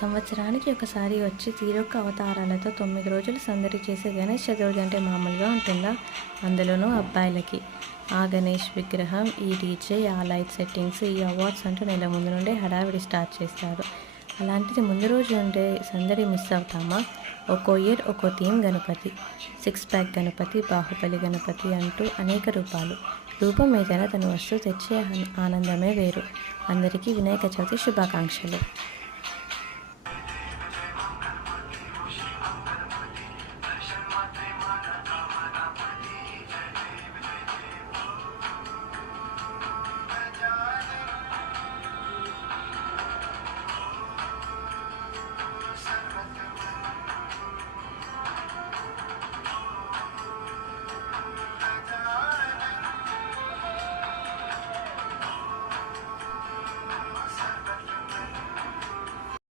సంవత్సరానికి ఒకసారి వచ్చి తీరొక్క అవతారాలతో 9 రోజులు సందడి చేసే గణేష్ చతుర్థి అంటే మామూలుగా ఉంటుందా? అందులోనూ అబ్బాయిలకి. ఆ గణేష్ విగ్రహం, ఈ డీజే, ఆ లైట్ సెట్టింగ్స్, ఈ అవార్డ్స్ అంటూ నెల ముందు నుండే హడావిడి స్టార్ట్ చేస్తారు. అలాంటిది ముందు రోజు ఉండే సందడి మిస్ అవుతామా? ఒక్కో ఇయర్ ఒక్కో థీమ్ గణపతి. 6 ప్యాక్ గణపతి, బాహుబలి గణపతి అంటూ అనేక రూపాలు. రూపం ఏదైనా తను వస్తూ తెచ్చే ఆనందమే వేరు. అందరికీ వినాయక చవితి శుభాకాంక్షలు.